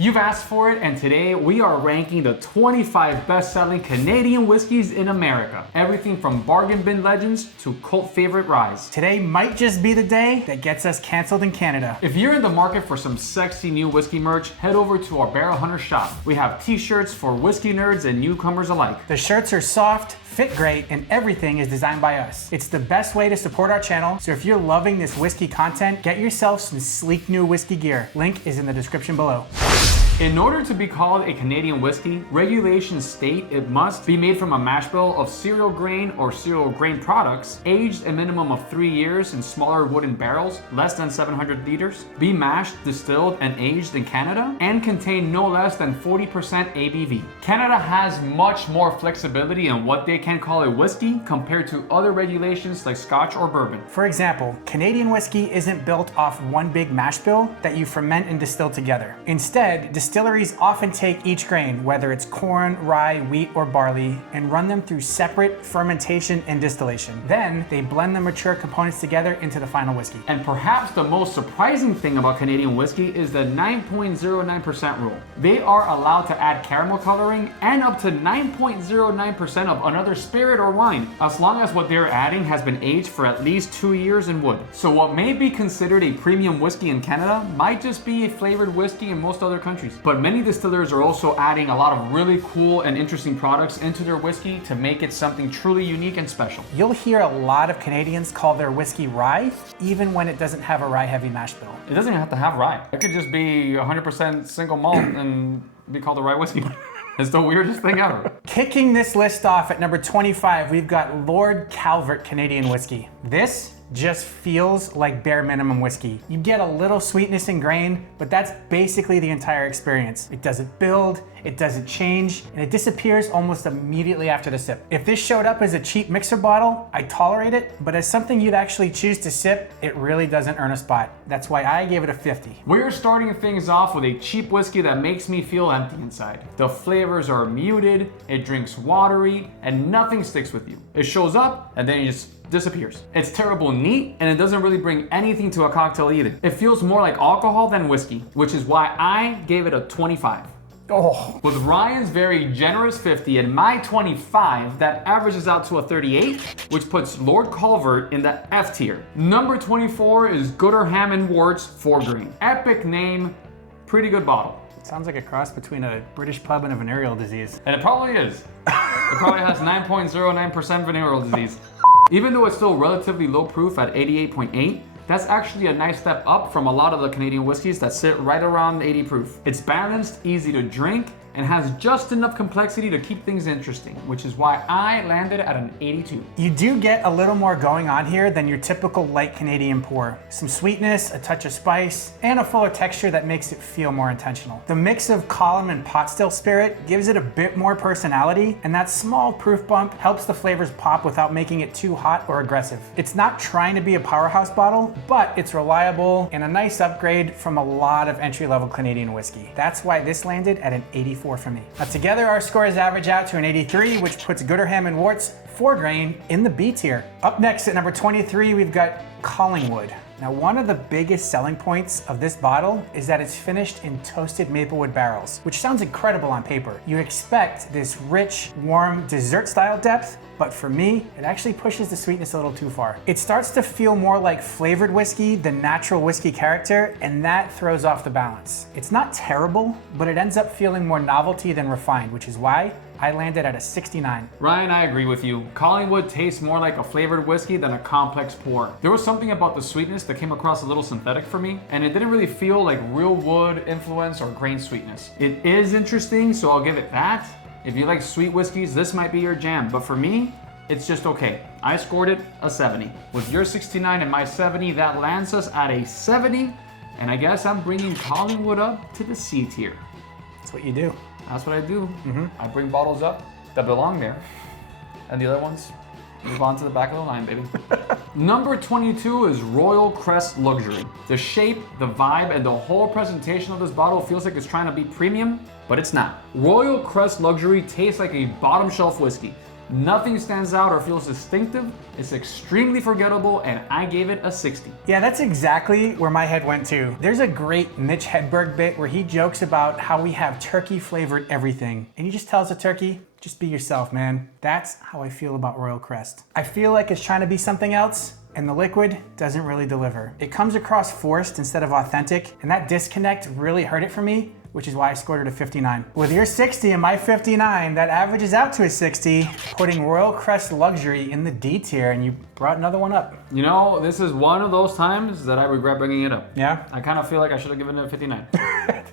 You've asked for it, and today we are ranking the 25 best-selling Canadian whiskeys in America. Everything from bargain bin legends to cult favorite ryes. Today might just be the day that gets us canceled in Canada. If you're in the market for some sexy new whiskey merch, head over to our Barrel Hunter shop. We have t-shirts for whiskey nerds and newcomers alike. The shirts are soft, fit great, and everything is designed by us. It's the best way to support our channel, so if you're loving this whiskey content, get yourself some sleek new whiskey gear. Link is in the description below. In order to be called a Canadian whiskey, regulations state it must be made from a mash bill of cereal grain or cereal grain products, aged a minimum of 3 years in smaller wooden barrels, less than 700 liters, be mashed, distilled, and aged in Canada, and contain no less than 40% ABV. Canada has much more flexibility in what they can call a whiskey compared to other regulations like Scotch or bourbon. For example, Canadian whiskey isn't built off one big mash bill that you ferment and distill together. Instead, distilleries often take each grain, whether it's corn, rye, wheat, or barley, and run them through separate fermentation and distillation. Then they blend the mature components together into the final whiskey. And perhaps the most surprising thing about Canadian whiskey is the 9.09% rule. They are allowed to add caramel coloring and up to 9.09% of another spirit or wine, as long as what they're adding has been aged for at least 2 years in wood. So what may be considered a premium whiskey in Canada might just be a flavored whiskey in most other countries. But many distillers are also adding a lot of really cool and interesting products into their whiskey to make it something truly unique and special. You'll hear a lot of Canadians call their whiskey rye, even when it doesn't have a rye-heavy mash bill. It doesn't even have to have rye. It could just be 100% single malt and be called a rye whiskey. It's the weirdest thing ever. Kicking this list off at number 25, we've got Lord Calvert Canadian Whiskey. This just feels like bare minimum whiskey. You get a little sweetness in grain, but that's basically the entire experience. It doesn't build, it doesn't change, and it disappears almost immediately after the sip. If this showed up as a cheap mixer bottle, I tolerate it, but as something you'd actually choose to sip, it really doesn't earn a spot. That's why I gave it a 50. We're starting things off with a cheap whiskey that makes me feel empty inside. The flavors are muted, it drinks watery, and nothing sticks with you. It shows up, and then it just disappears. It's terrible neat, and it doesn't really bring anything to a cocktail either. It feels more like alcohol than whiskey, which is why I gave it a 25. Oh. With Ryan's very generous 50 and my 25, that averages out to a 38, which puts Lord Calvert in the F tier. Number 24 is Gooderham Worts 4 grain. Epic name, pretty good bottle. Sounds like a cross between a British pub and a venereal disease. And it probably is. It probably has 9.09% venereal disease. Even though it's still relatively low proof at 88.8, that's actually a nice step up from a lot of the Canadian whiskeys that sit right around 80 proof. It's balanced, easy to drink, and has just enough complexity to keep things interesting, which is why I landed at an 82. You do get a little more going on here than your typical light Canadian pour. Some sweetness, a touch of spice, and a fuller texture that makes it feel more intentional. The mix of column and pot still spirit gives it a bit more personality, and that small proof bump helps the flavors pop without making it too hot or aggressive. It's not trying to be a powerhouse bottle, but it's reliable and a nice upgrade from a lot of entry-level Canadian whiskey. That's why this landed at an 84 for me. Now together our scores average out to an 83, which puts Gooderham Worts 4 grain in the B tier. Up next at number 23, we've got Collingwood. Now, one of the biggest selling points of this bottle is that it's finished in toasted maplewood barrels, which sounds incredible on paper. You expect this rich, warm, dessert-style depth, but for me, it actually pushes the sweetness a little too far. It starts to feel more like flavored whiskey than natural whiskey character, and that throws off the balance. It's not terrible, but it ends up feeling more novelty than refined, which is why I landed at a 69. Ryan, I agree with you. Collingwood tastes more like a flavored whiskey than a complex pour. There was something about the sweetness that came across a little synthetic for me, and it didn't really feel like real wood influence or grain sweetness. It is interesting, so I'll give it that. If you like sweet whiskeys, this might be your jam, but for me, it's just okay. I scored it a 70. With your 69 and my 70, that lands us at a 70, and I guess I'm bringing Collingwood up to the C tier. That's what you do. That's what I do. I bring bottles up that belong there, and the other ones move on to the back of the line, baby. Number 22 is Royal Crest Luxury. The shape, the vibe, and the whole presentation of this bottle feels like it's trying to be premium, but it's not. Royal Crest Luxury tastes like a bottom shelf whiskey. Nothing stands out or feels distinctive. It's extremely forgettable, and I gave it a 60. Yeah, that's exactly where my head went to. There's a great Mitch Hedberg bit where he jokes about how we have turkey flavored everything. And he just tells the turkey, just be yourself, man. That's how I feel about Royal Crest. I feel like it's trying to be something else, and the liquid doesn't really deliver. It comes across forced instead of authentic, and that disconnect really hurt it for me, which is why I scored it a 59. With your 60 and my 59, that averages out to a 60, putting Royal Crest Luxury in the D tier, and you brought another one up. You know, this is one of those times that I regret bringing it up. Yeah? I kind of feel like I should have given it a 59.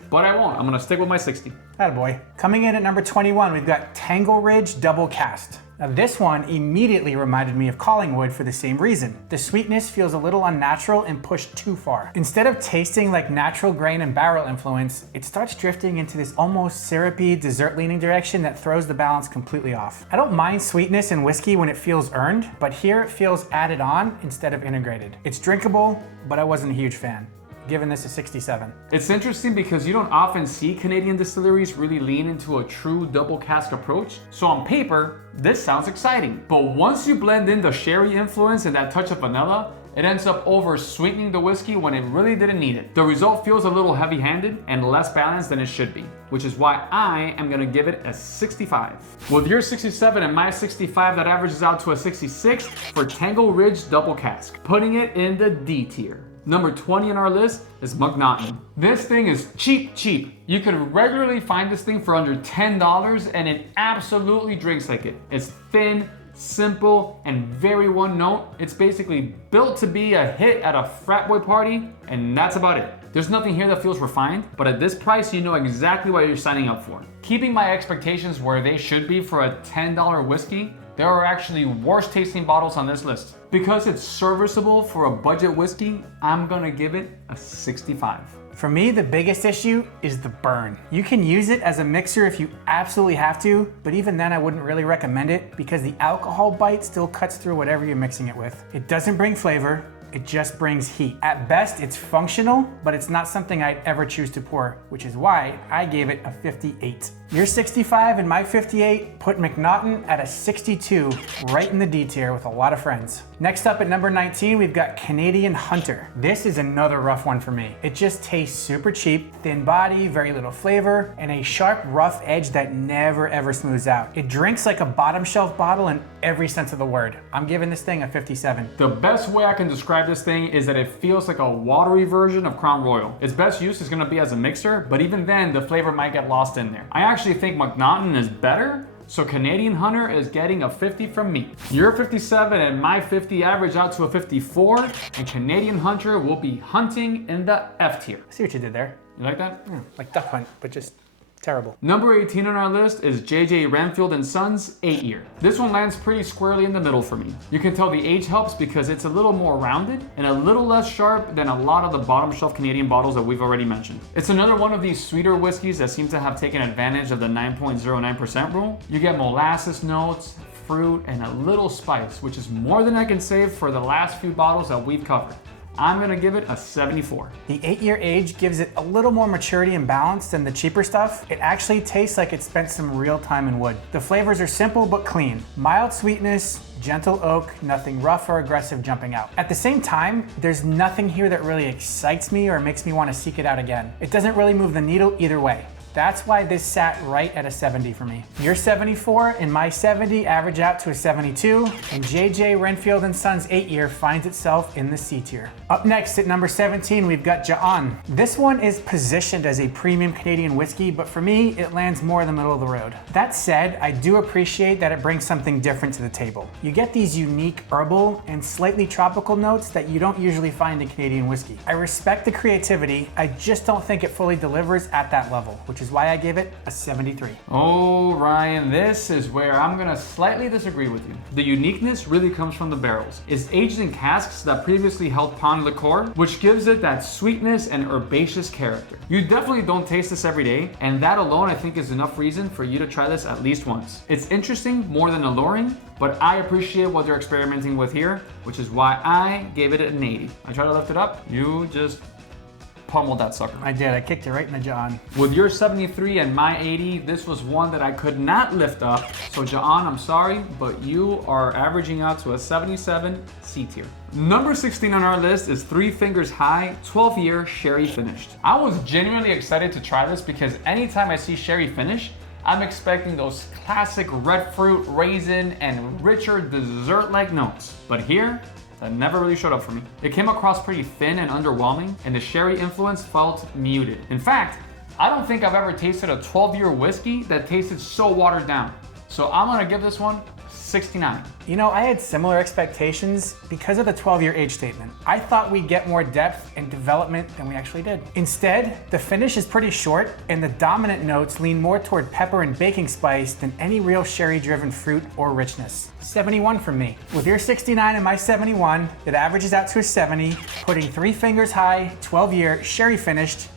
But I won't. I'm gonna stick with my 60. Attaboy. Coming in at number 21, we've got Tangle Ridge Double Cast. Now this one immediately reminded me of Collingwood for the same reason. The sweetness feels a little unnatural and pushed too far. Instead of tasting like natural grain and barrel influence, it starts drifting into this almost syrupy, dessert-leaning direction that throws the balance completely off. I don't mind sweetness in whiskey when it feels earned, but here it feels added on instead of integrated. It's drinkable, but I wasn't a huge fan. Giving this a 67. It's interesting because you don't often see Canadian distilleries really lean into a true double cask approach. So on paper, this sounds exciting. But once you blend in the sherry influence and that touch of vanilla, it ends up over sweetening the whiskey when it really didn't need it. The result feels a little heavy-handed and less balanced than it should be, which is why I am gonna give it a 65. With your 67 and my 65, that averages out to a 66 for Tangle Ridge Double Cask, putting it in the D tier. Number 20 on our list is MacNaughton. This thing is cheap. You can regularly find this thing for under $10 and it absolutely drinks like it. It's thin, simple, and very one note. It's basically built to be a hit at a frat boy party, and that's about it. There's nothing here that feels refined, but at this price, you know exactly what you're signing up for. Keeping my expectations where they should be for a $10 whiskey, there are actually worse tasting bottles on this list. Because it's serviceable for a budget whiskey, I'm gonna give it a 65. For me, the biggest issue is the burn. You can use it as a mixer if you absolutely have to, but even then I wouldn't really recommend it because the alcohol bite still cuts through whatever you're mixing it with. It doesn't bring flavor, it just brings heat. At best, it's functional, but it's not something I'd ever choose to pour, which is why I gave it a 58. Your 65 and my 58 put MacNaughton at a 62, right in the D tier with a lot of friends. Next up at number 19, we've got Canadian Hunter. This is another rough one for me. It just tastes super cheap, thin body, very little flavor, and a sharp, rough edge that never ever smooths out. It drinks like a bottom shelf bottle in every sense of the word. I'm giving this thing a 57. The best way I can describe this thing is that it feels like a watery version of Crown Royal. Its best use is gonna be as a mixer, but even then, the flavor might get lost in there. I actually think MacNaughton is better, so Canadian Hunter is getting a 50 from me. Your 57 and my 50 average out to a 54, and Canadian Hunter will be hunting in the F tier. I see what you did there. You like that? Yeah, like Duck Hunt, but just terrible. Number 18 on our list is JJ Renfield and Sons 8-year. This one lands pretty squarely in the middle for me. You can tell the age helps because it's a little more rounded and a little less sharp than a lot of the bottom shelf Canadian bottles that we've already mentioned. It's another one of these sweeter whiskeys that seem to have taken advantage of the 9.09% rule. You get molasses notes, fruit, and a little spice, which is more than I can say for the last few bottles that we've covered. I'm gonna give it a 74. The 8-year age gives it a little more maturity and balance than the cheaper stuff. It actually tastes like it spent some real time in wood. The flavors are simple but clean. Mild sweetness, gentle oak, nothing rough or aggressive jumping out. At the same time, there's nothing here that really excites me or makes me want to seek it out again. It doesn't really move the needle either way. That's why this sat right at a 70 for me. Your 74 and my 70 average out to a 72, and JJ Renfield and Sons 8-year finds itself in the C tier. Up next at number 17, we've got Jaan. This one is positioned as a premium Canadian whiskey, but for me, it lands more in the middle of the road. That said, I do appreciate that it brings something different to the table. You get these unique herbal and slightly tropical notes that you don't usually find in Canadian whiskey. I respect the creativity, I just don't think it fully delivers at that level, which is why I gave it a 73. Oh, Ryan, this is where I'm gonna slightly disagree with you. The uniqueness really comes from the barrels. It's aged in casks that previously held pond liqueur, which gives it that sweetness and herbaceous character. You definitely don't taste this every day, and that alone I think is enough reason for you to try this at least once. It's interesting more than alluring, but I appreciate what they're experimenting with here, which is why I gave it an 80. I try to lift it up, you just pummeled that sucker. I did. I kicked it right in the Jaan. With your 73 and my 80, this was one that I could not lift up. So Jaan, I'm sorry, but you are averaging out to a 77 C tier. Number 16 on our list is 3 Fingers High 12-year sherry finished. I was genuinely excited to try this because anytime I see sherry finish, I'm expecting those classic red fruit, raisin, and richer dessert-like notes. But here, that never really showed up for me. It came across pretty thin and underwhelming, and the sherry influence felt muted. In fact, I don't think I've ever tasted a 12-year whiskey that tasted so watered down. So I'm gonna give this one 69. You know, I had similar expectations because of the 12-year age statement. I thought we'd get more depth and development than we actually did. Instead, the finish is pretty short and the dominant notes lean more toward pepper and baking spice than any real sherry-driven fruit or richness. 71 from me. With your 69 and my 71, it averages out to a 70, putting 3 Fingers High 12-year sherry finished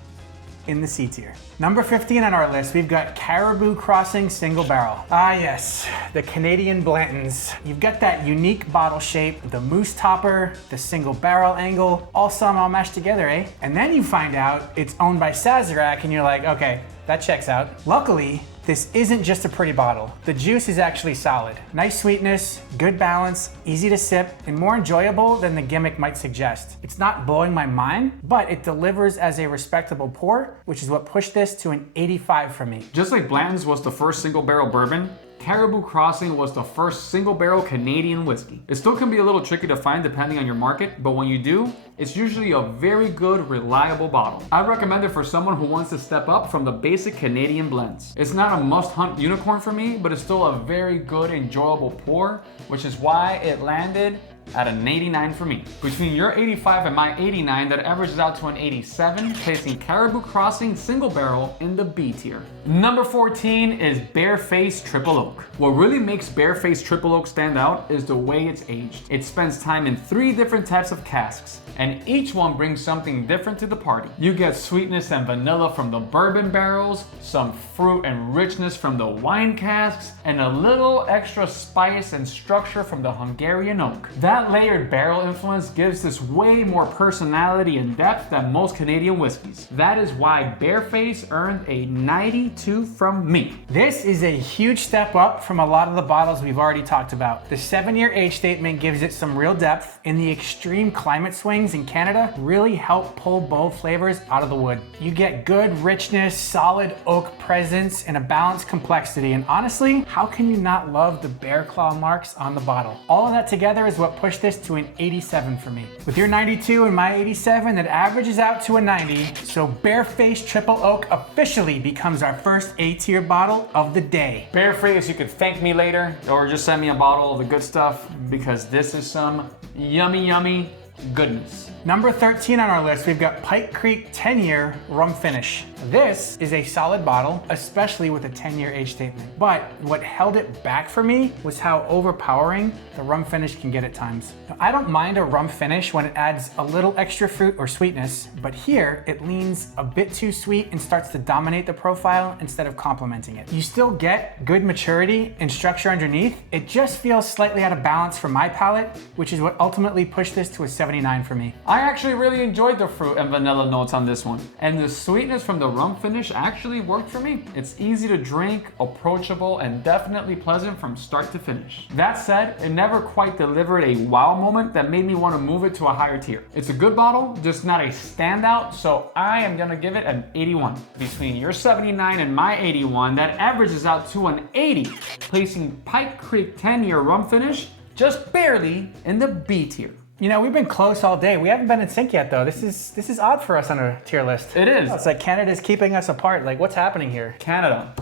in the C tier. Number 15 on our list, we've got Caribou Crossing Single Barrel. Ah yes, the Canadian Blantons. You've got that unique bottle shape, the moose topper, the single barrel angle, all somehow mashed together, eh? And then you find out it's owned by Sazerac and you're like, okay, that checks out. Luckily, this isn't just a pretty bottle. The juice is actually solid. Nice sweetness, good balance, easy to sip, and more enjoyable than the gimmick might suggest. It's not blowing my mind, but it delivers as a respectable pour, which is what pushed this to an 85 for me. Just like Blanton's was the first single barrel bourbon, Caribou Crossing was the first single barrel Canadian whiskey. It still can be a little tricky to find depending on your market, but when you do, it's usually a very good, reliable bottle. I recommend it for someone who wants to step up from the basic Canadian blends. It's not a must-hunt unicorn for me, but it's still a very good, enjoyable pour, which is why it landed at an 89 for me. Between your 85 and my 89, that averages out to an 87, placing Caribou Crossing Single Barrel in the B tier. Number 14 is Bearface Triple Oak. What really makes Bearface Triple Oak stand out is the way it's aged. It spends time in 3 different types of casks, and each one brings something different to the party. You get sweetness and vanilla from the bourbon barrels, some fruit and richness from the wine casks, and a little extra spice and structure from the Hungarian oak. That layered barrel influence gives this way more personality and depth than most Canadian whiskeys. That is why Bearface earned a 92 from me. This is a huge step up from a lot of the bottles we've already talked about. The 7-year age statement gives it some real depth, and the extreme climate swings in Canada really help pull bold flavors out of the wood. You get good richness, solid oak presence, and a balanced complexity, and honestly, how can you not love the bear claw marks on the bottle? All of that together is what pushed this to an 87 for me. With your 92 and my 87, that averages out to a 90, so Bearface Triple Oak officially becomes our first A-tier bottle of the day. Bearface, you could thank me later, or just send me a bottle of the good stuff, because this is some yummy, yummy goodness. Number 13 on our list, we've got Pike Creek 10-year rum finish. This is a solid bottle, especially with a 10-year age statement. But what held it back for me was how overpowering the rum finish can get at times. Now, I don't mind a rum finish when it adds a little extra fruit or sweetness, but here it leans a bit too sweet and starts to dominate the profile instead of complementing it. You still get good maturity and structure underneath. It just feels slightly out of balance for my palate, which is what ultimately pushed this to a 79 for me. I actually really enjoyed the fruit and vanilla notes on this one, and the sweetness from the rum finish actually worked for me. It's easy to drink, approachable, and definitely pleasant from start to finish. That said, it never quite delivered a wow moment that made me want to move it to a higher tier. It's a good bottle, just not a standout, so I am gonna give it an 81. Between your 79 and my 81, that averages out to an 80, placing Pike Creek 10-year rum finish just barely in the B tier. You know, we've been close all day. We haven't been in sync yet, though. This is odd for us on a tier list. It is. It's like Canada's keeping us apart. Like, what's happening here? Canada,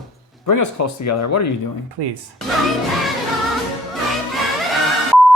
bring us close together. What are you doing? Please.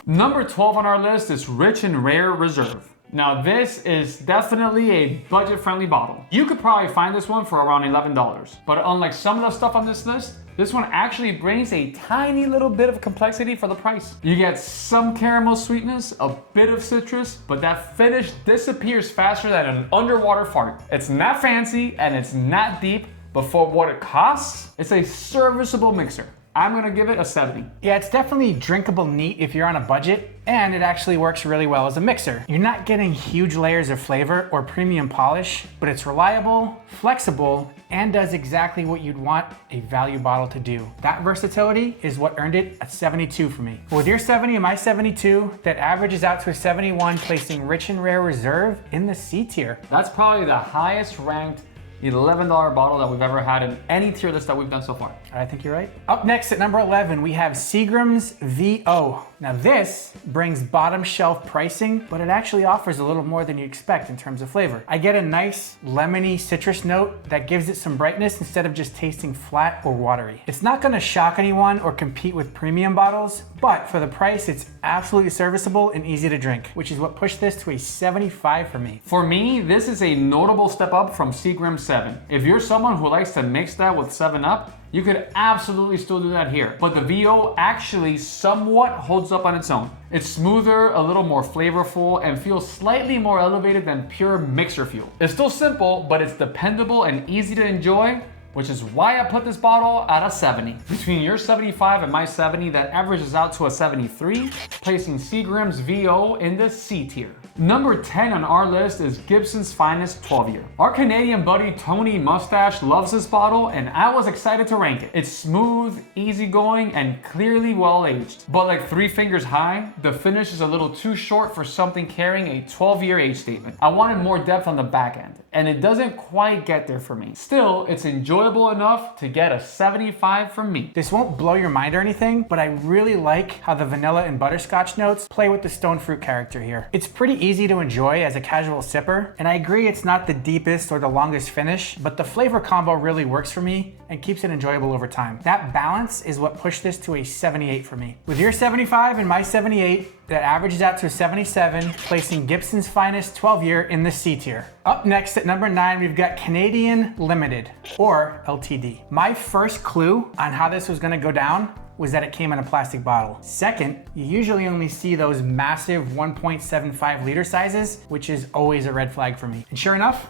Number 12 on our list is Rich and Rare Reserve. Now this is definitely a budget-friendly bottle. You could probably find this one for around $11, but unlike some of the stuff on this list, this one actually brings a tiny little bit of complexity for the price. You get some caramel sweetness, a bit of citrus, but that finish disappears faster than an underwater fart. It's not fancy and it's not deep, but for what it costs, it's a serviceable mixer. I'm gonna give it a 70. Yeah, it's definitely drinkable neat if you're on a budget, and it actually works really well as a mixer. You're not getting huge layers of flavor or premium polish, but it's reliable, flexible, and does exactly what you'd want a value bottle to do. That versatility is what earned it a 72 for me. With your 70 and my 72, that averages out to a 71, placing Rich and Rare Reserve in the C tier. That's probably the highest ranked $11 bottle that we've ever had in any tier list that we've done so far. I think you're right. Up next at number 11, we have Seagram's VO. Now this brings bottom shelf pricing, but it actually offers a little more than you expect in terms of flavor. I get a nice lemony citrus note that gives it some brightness instead of just tasting flat or watery. It's not gonna shock anyone or compete with premium bottles, but for the price, it's absolutely serviceable and easy to drink, which is what pushed this to a 75 for me. For me, this is a notable step up from Seagram 7. If you're someone who likes to mix that with 7-Up, you could absolutely still do that here. But the VO actually somewhat holds up on its own. It's smoother, a little more flavorful, and feels slightly more elevated than pure mixer fuel. It's still simple, but it's dependable and easy to enjoy, which is why I put this bottle at a 70. Between your 75 and my 70, that averages out to a 73, placing Seagram's VO in the C tier. Number 10 on our list is Gibson's Finest 12-Year. Our Canadian buddy Tony Mustache loves this bottle, and I was excited to rank it. It's smooth, easygoing, and clearly well-aged. But like 3 fingers high, the finish is a little too short for something carrying a 12-year age statement. I wanted more depth on the back end, and it doesn't quite get there for me. Still, it's enjoyable enough to get a 75 from me. This won't blow your mind or anything, but I really like how the vanilla and butterscotch notes play with the stone fruit character here. It's pretty easy to enjoy as a casual sipper, and I agree it's not the deepest or the longest finish, but the flavor combo really works for me and keeps it enjoyable over time. That balance is what pushed this to a 78 for me. With your 75 and my 78, that averages out to a 77, placing Gibson's Finest 12-Year in the C tier. Up next at number 9, we've got Canadian Limited, or LTD. My first clue on how this was gonna go down was that it came in a plastic bottle. Second, you usually only see those massive 1.75 liter sizes, which is always a red flag for me. And sure enough,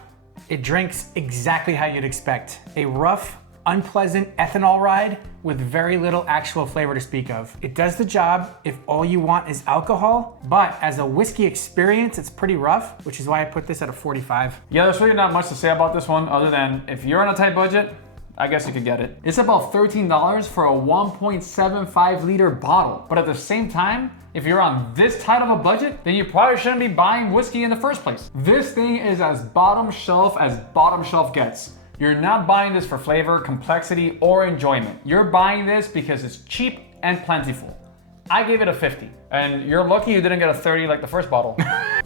it drinks exactly how you'd expect. A rough, unpleasant ethanol ride with very little actual flavor to speak of. It does the job if all you want is alcohol, but as a whiskey experience, it's pretty rough, which is why I put this at a 45. Yeah, there's really not much to say about this one other than if you're on a tight budget, I guess you could get it. It's about $13 for a 1.75 liter bottle, but at the same time, if you're on this tight of a budget, then you probably shouldn't be buying whiskey in the first place. This thing is as bottom shelf gets. You're not buying this for flavor, complexity, or enjoyment. You're buying this because it's cheap and plentiful. I gave it a 50, and you're lucky you didn't get a 30 like the first bottle.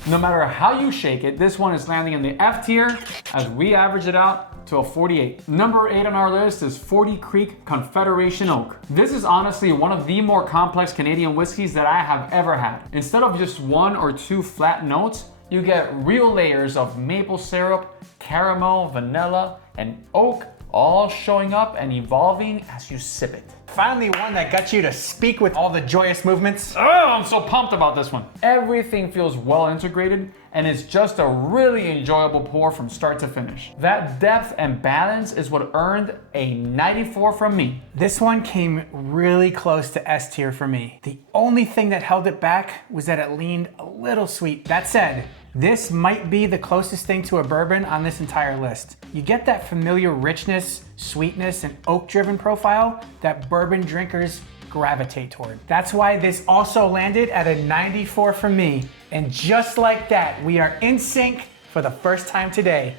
No matter how you shake it, this one is landing in the F tier as we average it out to a 48. Number 8 on our list is 40 Creek Confederation Oak. This is honestly one of the more complex Canadian whiskeys that I have ever had. Instead of just 1 or 2 flat notes, you get real layers of maple syrup, caramel, vanilla, and oak, all showing up and evolving as you sip it. Finally one that got you to speak with all the joyous movements. Oh, I'm so pumped about this one. Everything feels well integrated, and it's just a really enjoyable pour from start to finish. That depth and balance is what earned a 94 from me. This one came really close to S tier for me. The only thing that held it back was that it leaned a little sweet. That said, this might be the closest thing to a bourbon on this entire list. You get that familiar richness, sweetness, and oak-driven profile that bourbon drinkers gravitate toward. That's why this also landed at a 94 from me. And just like that, we are in sync for the first time today.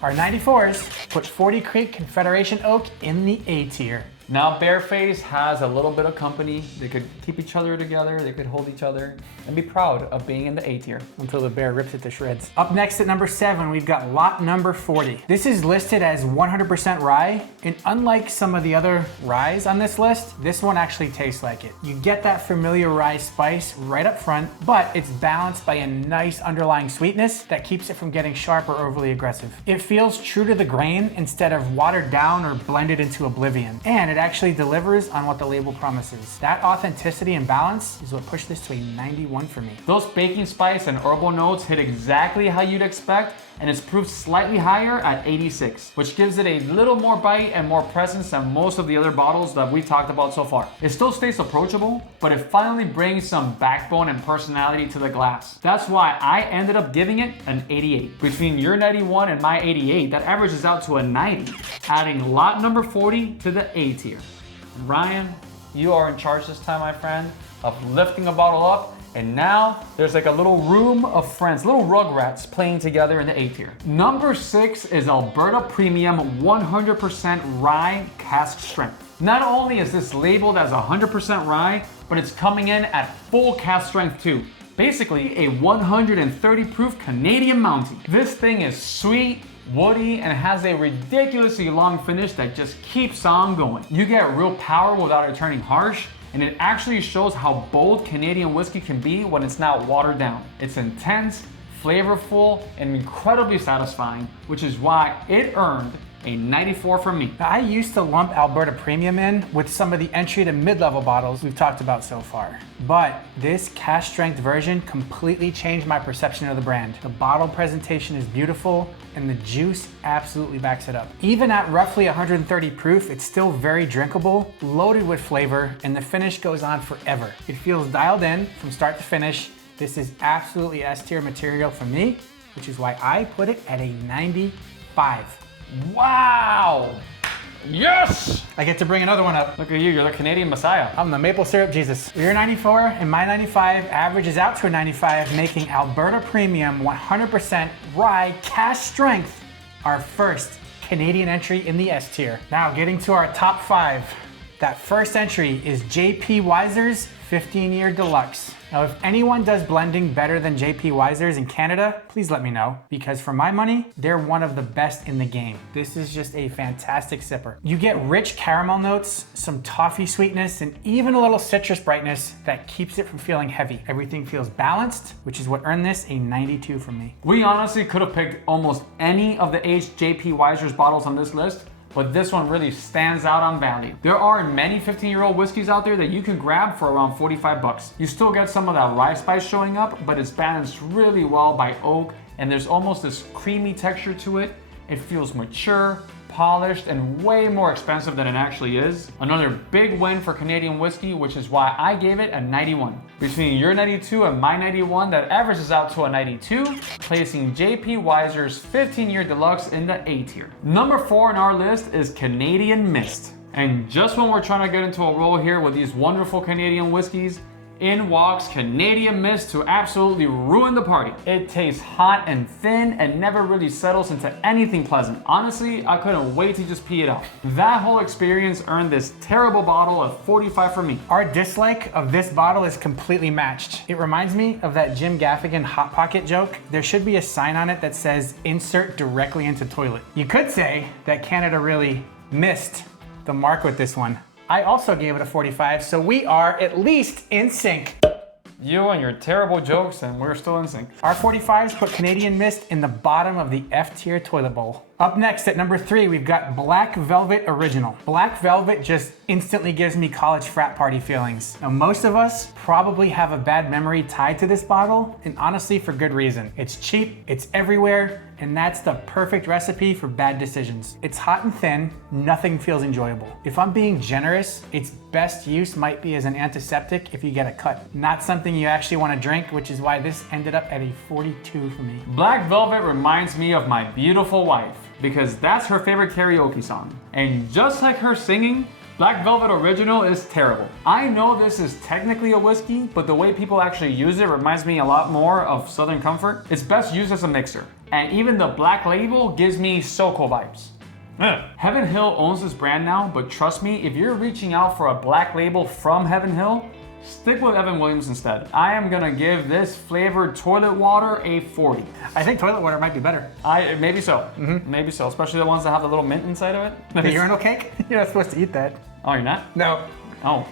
Our 94s put 40 Creek Confederation Oak in the A tier. Now Bearface has a little bit of company. They could keep each other together, they could hold each other, and be proud of being in the A tier. Until the bear rips it to shreds. Up next at number 7, we've got lot number 40. This is listed as 100% rye, and unlike some of the other ryes on this list, this one actually tastes like it. You get that familiar rye spice right up front, but it's balanced by a nice underlying sweetness that keeps it from getting sharp or overly aggressive. It feels true to the grain instead of watered down or blended into oblivion. And it actually delivers on what the label promises. That authenticity and balance is what pushed this to a 91 for me. Those baking spice and herbal notes hit exactly how you'd expect, and it's proof slightly higher at 86, which gives it a little more bite and more presence than most of the other bottles that we've talked about so far. It still stays approachable, but it finally brings some backbone and personality to the glass. That's why I ended up giving it an 88. Between your 91 and my 88, that averages out to a 90, adding lot number 40 to the A tier. And Ryan, you are in charge this time, my friend, of lifting a bottle up, and now there's like a little room of friends, little rugrats playing together in the A tier. Number 6 is Alberta Premium 100% Rye Cask Strength. Not only is this labeled as 100% rye, but it's coming in at full cask strength too. Basically a 130 proof Canadian Mountie. This thing is sweet, woody, and has a ridiculously long finish that just keeps on going. You get real power without it turning harsh, and it actually shows how bold Canadian whiskey can be when it's not watered down. It's intense, flavorful, and incredibly satisfying, which is why it earned a 94 from me. Now, I used to lump Alberta Premium in with some of the entry to mid-level bottles we've talked about so far. But this cask strength version completely changed my perception of the brand. The bottle presentation is beautiful and the juice absolutely backs it up. Even at roughly 130 proof, it's still very drinkable, loaded with flavor, and the finish goes on forever. It feels dialed in from start to finish. This is absolutely S-tier material for me, which is why I put it at a 95. Wow! Yes! I get to bring another one up. Look at you, you're the Canadian Messiah. I'm the maple syrup Jesus. Your 94 and my 95 averages out to a 95, making Alberta Premium 100% rye cask strength our first Canadian entry in the S tier. Now getting to our top 5. That first entry is JP Wiser's 15-year Deluxe. Now, if anyone does blending better than JP Wiser's in Canada, please let me know, because for my money, they're one of the best in the game. This is just a fantastic sipper. You get rich caramel notes, some toffee sweetness, and even a little citrus brightness that keeps it from feeling heavy. Everything feels balanced, which is what earned this a 92 from me. We honestly could have picked almost any of the aged JP Wiser's bottles on this list, but this one really stands out on value. There are many 15-year-old whiskeys out there that you can grab for around 45 bucks. You still get some of that rye spice showing up, but it's balanced really well by oak, and there's almost this creamy texture to it. It feels mature, polished, and way more expensive than it actually is. Another big win for Canadian whiskey, which is why I gave it a 91. Between your 92 and my 91, that averages out to a 92, placing JP Wiser's 15-year Deluxe in the A tier. Number 4 on our list is Canadian Mist. And just when we're trying to get into a roll here with these wonderful Canadian whiskeys, in walks Canadian Mist to absolutely ruin the party. It tastes hot and thin and never really settles into anything pleasant. Honestly, I couldn't wait to just pee it out. That whole experience earned this terrible bottle a 45 for me. Our dislike of this bottle is completely matched. It reminds me of that Jim Gaffigan Hot Pocket joke. There should be a sign on it that says, insert directly into toilet. You could say that Canada really missed the mark with this one. I also gave it a 45, so we are at least in sync. You and your terrible jokes, and we're still in sync. Our 45s put Canadian Mist in the bottom of the F tier toilet bowl. Up next at number 3, we've got Black Velvet Original. Black Velvet just instantly gives me college frat party feelings. Now, most of us probably have a bad memory tied to this bottle, and honestly for good reason. It's cheap, it's everywhere, and that's the perfect recipe for bad decisions. It's hot and thin, nothing feels enjoyable. If I'm being generous, its best use might be as an antiseptic if you get a cut. Not something you actually want to drink, which is why this ended up at a 42 for me. Black Velvet reminds me of my beautiful wife, because that's her favorite karaoke song. And just like her singing, Black Velvet Original is terrible. I know this is technically a whiskey, but the way people actually use it reminds me a lot more of Southern Comfort. It's best used as a mixer. And even the black label gives me Soko vibes. Heaven Hill owns this brand now, but trust me, if you're reaching out for a black label from Heaven Hill, stick with Evan Williams instead. I am gonna give this flavored toilet water a 40. I think toilet water might be better. Maybe so. Maybe so, especially the ones that have the little mint inside of it. The urinal cake? You're not supposed to eat that. Oh, you're not? No. Oh.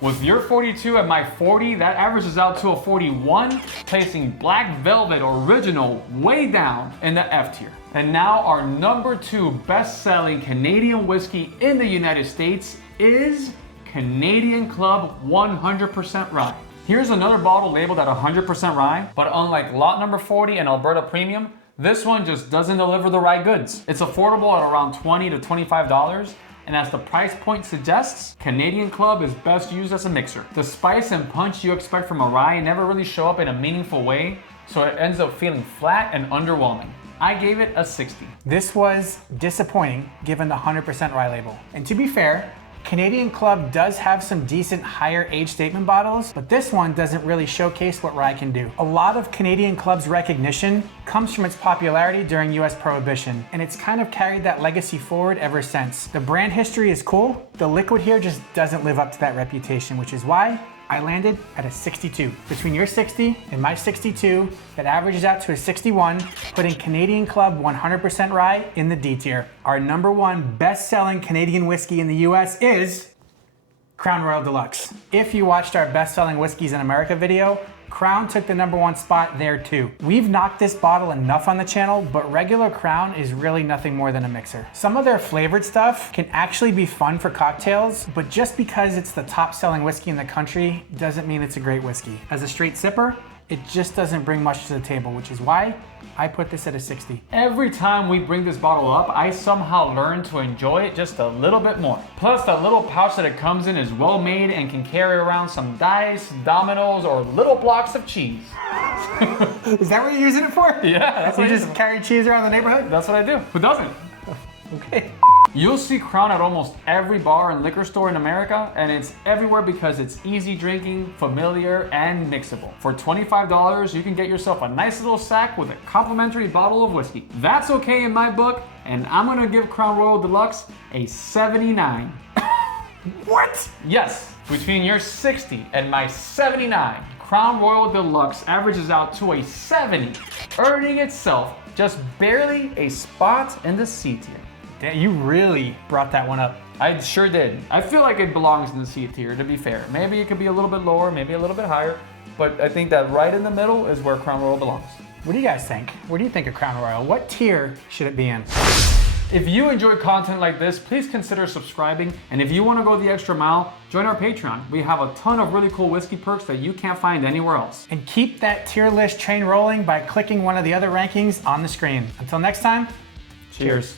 With your 42 and my 40, that averages out to a 41, placing Black Velvet Original way down in the F tier. And now our number 2 best-selling Canadian whiskey in the United States is Canadian Club 100% Rye. Here's another bottle labeled at 100% rye, but unlike lot number 40 and Alberta Premium, This one just doesn't deliver the right goods. It's affordable at around $20 to $25, and as the price point suggests, Canadian Club is best used as a mixer. The spice and punch you expect from a rye never really show up in a meaningful way, so it ends up feeling flat and underwhelming. I gave it a 60. This was disappointing given the 100% rye label. And to be fair, Canadian Club does have some decent higher age statement bottles, but this one doesn't really showcase what rye can do. A lot of Canadian Club's recognition comes from its popularity during US Prohibition, and it's kind of carried that legacy forward ever since. The brand history is cool, the liquid here just doesn't live up to that reputation, which is why I landed at a 62. Between your 60 and my 62, that averages out to a 61, putting Canadian Club 100% rye in the D tier. Our #1 best-selling Canadian whiskey in the US is Crown Royal Deluxe. If you watched our best-selling whiskeys in America video, Crown took the #1 spot there too. We've knocked this bottle enough on the channel, but regular Crown is really nothing more than a mixer. Some of their flavored stuff can actually be fun for cocktails, but just because it's the top selling whiskey in the country doesn't mean it's a great whiskey. As a straight sipper, it just doesn't bring much to the table, which is why I put this at a 60. Every time we bring this bottle up, I somehow learn to enjoy it just a little bit more. Plus, the little pouch that it comes in is well made and can carry around some dice, dominoes, or little blocks of cheese. Is that what you're using it for? Yeah, that's You what just carry cheese around the neighborhood? That's what I do. Who doesn't? Okay. You'll see Crown at almost every bar and liquor store in America, and it's everywhere because it's easy drinking, familiar, and mixable. For $25, you can get yourself a nice little sack with a complimentary bottle of whiskey. That's okay in my book, and I'm gonna give Crown Royal Deluxe a 79. What? Yes, between your 60 and my 79, Crown Royal Deluxe averages out to a 70, earning itself just barely a spot in the C tier. Damn, you really brought that one up. I sure did. I feel like it belongs in the C tier, to be fair. Maybe it could be a little bit lower, maybe a little bit higher, but I think that right in the middle is where Crown Royal belongs. What do you guys think? What do you think of Crown Royal? What tier should it be in? If you enjoy content like this, please consider subscribing. And if you want to go the extra mile, join our Patreon. We have a ton of really cool whiskey perks that you can't find anywhere else. And keep that tier list train rolling by clicking one of the other rankings on the screen. Until next time, cheers.